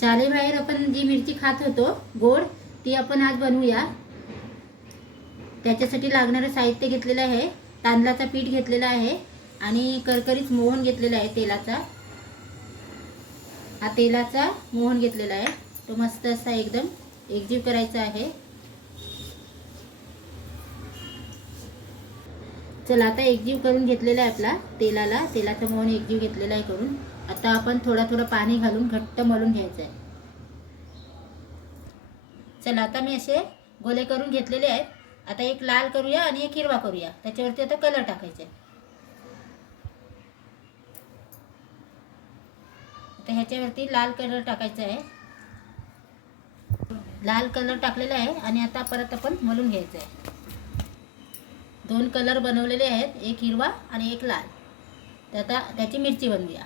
शाळेबाहेर आपण जी मिरची खात होतो गोड, ती आपण आज बनवूया. त्याच्यासाठी लागणारं साहित्य घेतलेलं आहे. तांदळाचं पीठ घेतलेलं आहे आणि करकरीत मोहन घेतलेला आहे तेलाचा. हा तेलाचा मोहन घेतलेला आहे. तो मस्त असा एकदम एकजीव करायचा आहे. चला आता एकजीव करून घेतलेला आहे आपला तेलाचा मोहन एकजीव घेतलेला आहे करून. आता आपण थोडं पाणी घालून घट्ट मळून घ्यायचं आहे. चला आता मी असे गोले करून घेतलेले आहेत. आता एक लाल करूया आणि एक हिरवा करूया. त्याच्यावरती आता कलर टाकायचा आहे. आता ह्याच्यावरती लाल कलर टाकायचा आहे. लाल कलर टाकलेला आहे आणि आता परत आपण मळून घ्यायचं आहे. 2 कलर बनवलेले आहेत, एक हिरवा आणि एक लाल. तर आता त्याची मिरची बनवूया.